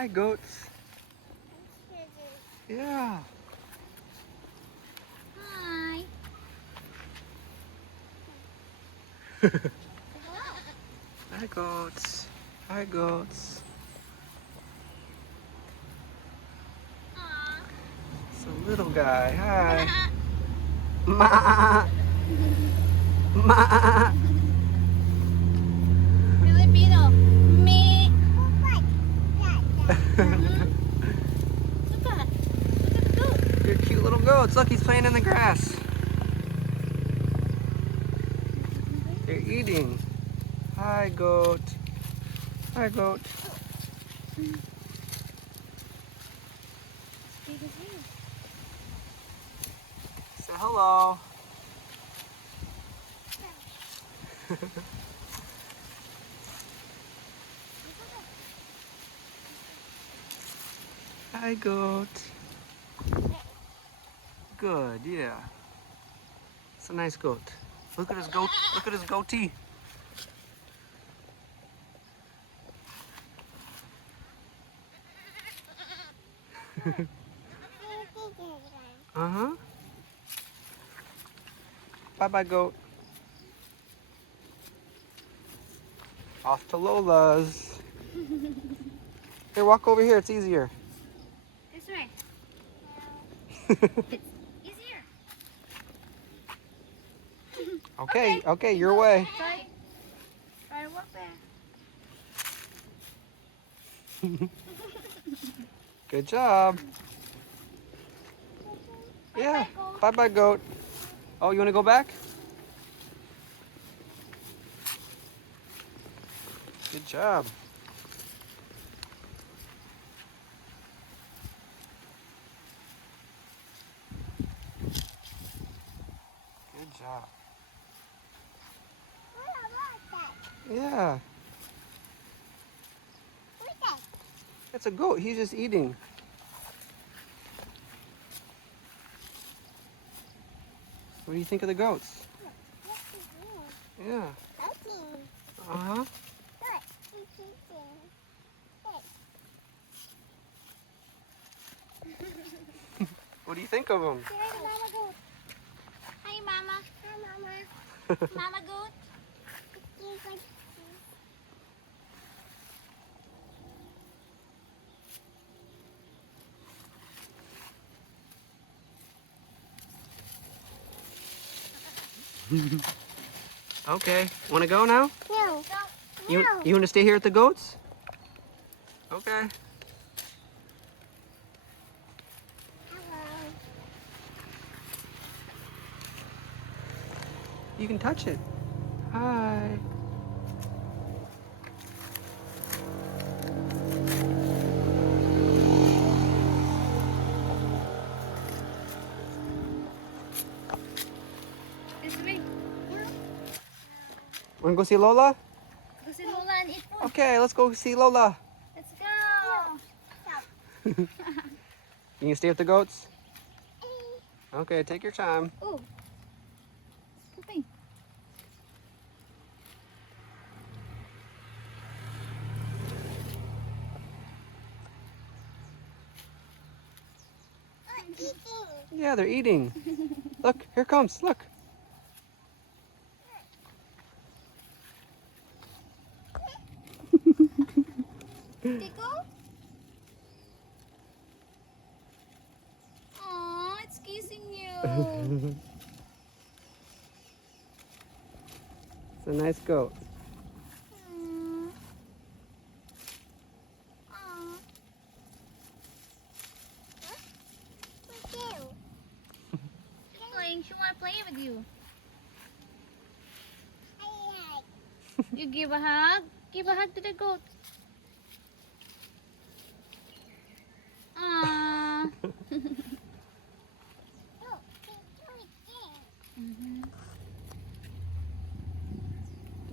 Hi, goats. Yeah. Hi. Hi, goats. Hi, goats. Aw. It's a little guy. Hi. Ma. Ma. Filipino. Me. Look at the goat. You're cute little goats. Look, he's playing in the grass. They're eating. Hi, goat. Hi, goat. Big as you. Say hello. Hi, goat. Good, yeah. It's a nice goat. Look at his goat. Look at his goatee. Uh-huh. Bye-bye, goat. Off to Lola's. Here, walk over here. It's easier. This way. It's easier. Okay, your way. Try to walk there. Good job. Yeah. Bye-bye, goat. Oh, you want to go back? Good job. Good job. Yeah. It's a goat. He's just eating. What do you think of the goats? Yeah. Uh-huh. What do you think of them? Hi, Mama. Mama goat. Okay. Want to go now? No. You want to stay here with the goats? Okay. You can touch it. Hi. This way. Want to go see Lola? Go see Lola and eat food. Okay, let's go see Lola. Let's go. You can stay with the goats? Okay, take your time. Oh. Pooping. Yeah, they're eating. Look, here it comes. Look. Tickle? Aw, it's kissing you. It's a nice goat. She wanna play with you. You give a hug. Give a hug to the goat. Aww.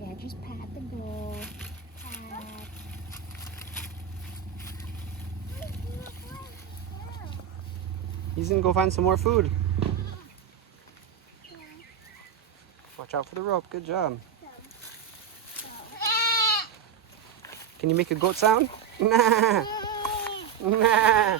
Yeah, just pat the goat. Pat. He's gonna go find some more food. Watch out for the rope. Good job. Can you make a goat sound? Nah. Nah.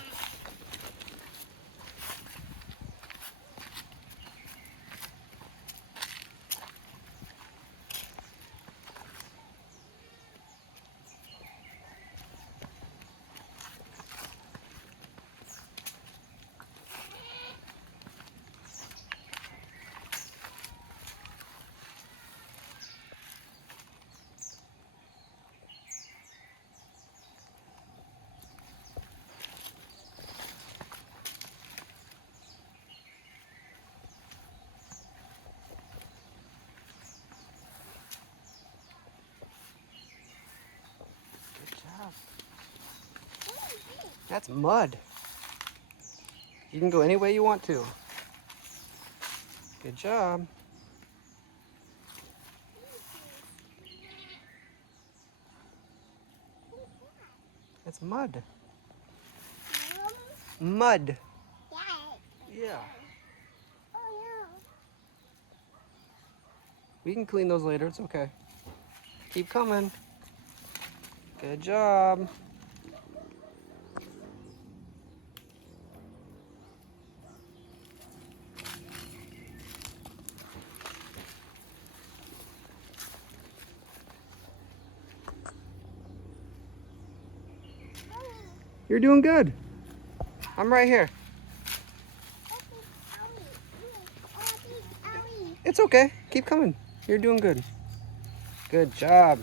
That's mud. You can go any way you want to. Good job. It's mud. Mud. Yeah. We can clean those later. It's okay. Keep coming. Good job. You're doing good. I'm right here. It's okay. Keep coming. You're doing good. Good job.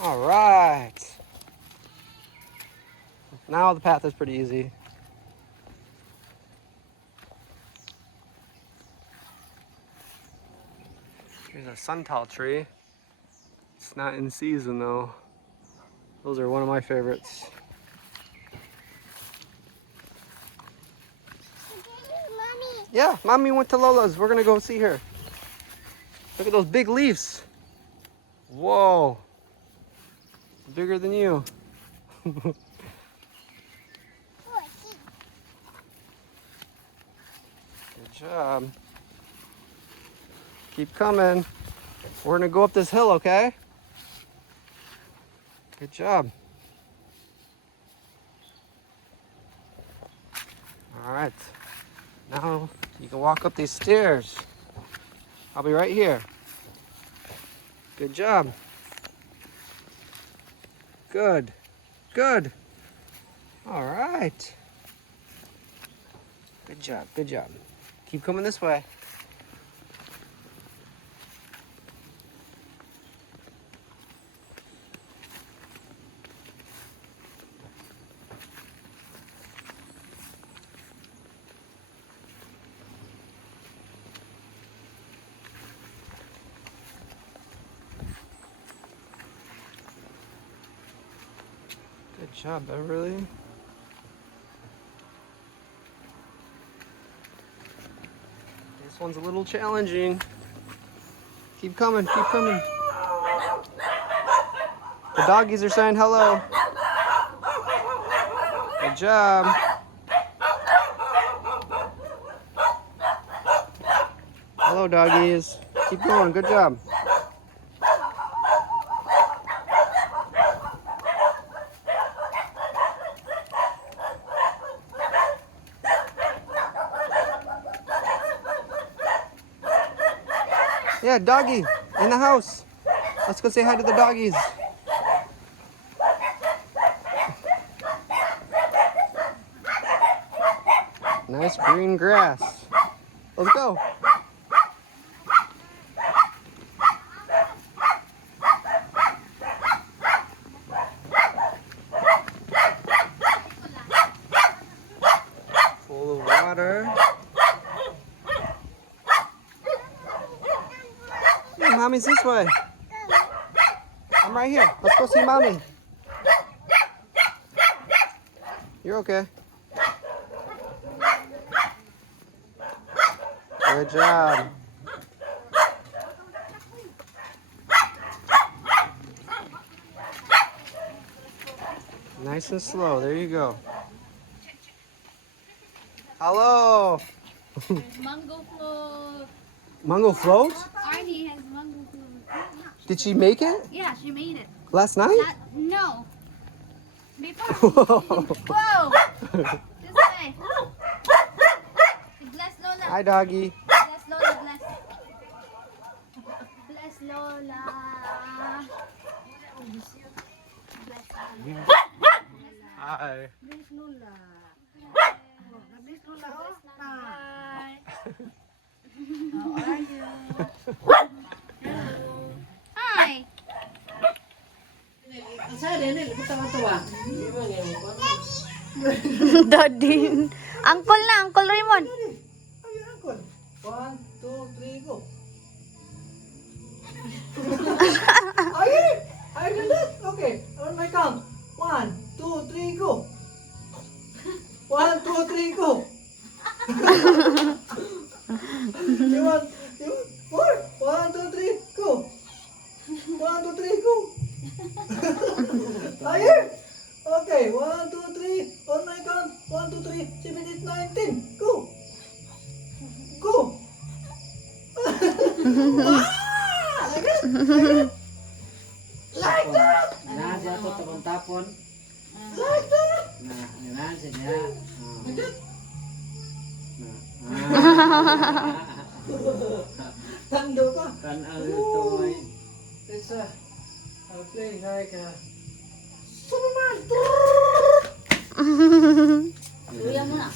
All right. Now the path is pretty easy. Here's a suntal tree. It's not in season though. Those are one of my favorites. Mommy. Yeah, Mommy went to Lola's. We're gonna go see her. Look at those big leaves. Whoa. Bigger than you. Good job. Keep coming. We're gonna go up this hill, okay? Good job. All right. Now you can walk up these stairs. I'll be right here. Good job. Good. Good. All right. Good job. Good job. Keep coming this way. Good job, Beverly. This one's a little challenging. Keep coming, keep coming. The doggies are saying hello. Good job. Hello, doggies. Keep going, good job. Yeah, doggy, in the house. Let's go say hi to the doggies. Nice green grass. Let's go. Full of water. Yeah, Mommy's this way. I'm right here. Let's go see Mommy. You're okay. Good job. Nice and slow. There you go. Hello. Mango float. Mango float? Arnie has mango float. Did she make it? Yeah, she made it. Last night? No. Before. Whoa! This way. Bless Lola. Hi, doggy. Bless Lola, bless. Bless Lola. Hi. Bless Lola. Bless Lola. Hi. How are you? Hi. Daddy. Uncle na, Uncle Raymond. One, two, three, go. Are you done that? Okay, on my count. 1, 2, 3, go. 1, 2, 3, go. you want more? 1, 2, 3, go. 1, 2, 3, go. Are you? Okay, 1, 2, 3, on my count. 1, 2, 3, 7, 8, 9, 10, go. Go. Like that? Like that? Nah, jatuh tapon-tapon. Like that? Nah, nah, saja. Like that? Nah. Tando ka. Kan itu ay. It's I'll play like Superman. Luya mo na.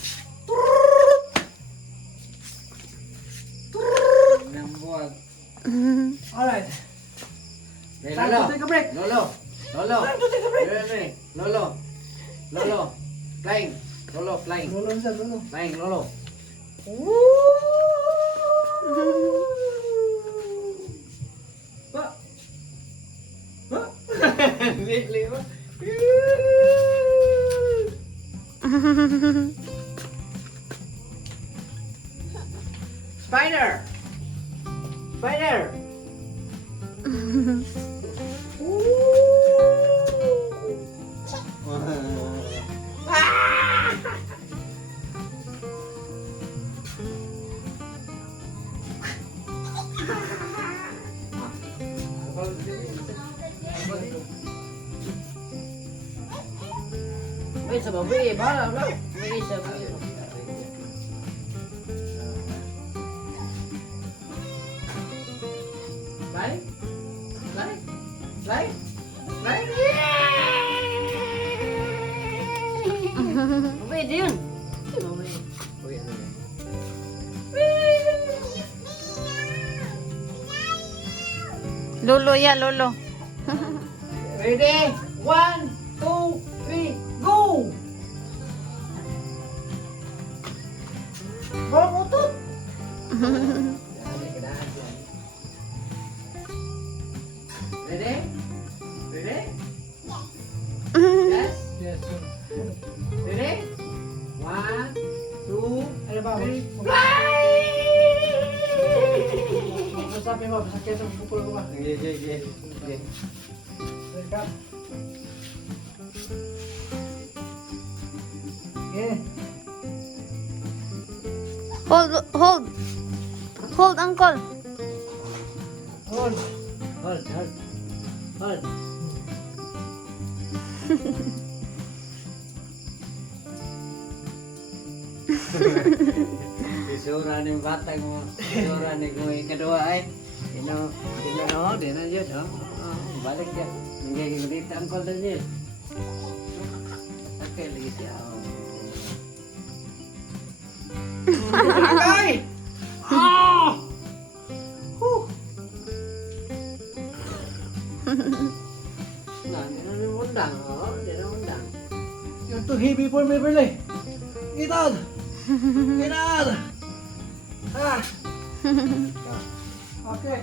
Nang buwag. Alright. Hey, Time Lolo. to take a break. Lolo. Lolo. Time to take a break. Ready. Lolo. Lolo. Flying. Lolo flying. Lolo sa lolo. Flying Lolo. Ba? Ba? Lately, ba? Spider. Spider. Wait, sa babi, bahala na. Wait, sa babi. Fly? Fly? Fly? Fly? Babi, din. Babi. Uy, ano yan? Lolo ya, Lolo. Ready? 1, 2, 3, go! Walang utot. Ready? Ready? Yes? Yes. Ready? 1, 2, Ano ba? 3, Masabi mo, masakit sa bukol ko ba? Okay, okay, okay. Okay. Welcome. Okay. Hold, hold. Hold, Uncle. Hold. Hold, hold. Hold. Isura ni batang mo. Isura ni ko kedua ay. Dino, dino aja dong. Balik ya. Menggigil dito ang kolda niya. Oke, lagi siya. Agay! Ah! Nah, dia undang. Oh, dia undang. You're too heavy for me, really. Get out! Get out! Ah! Okay.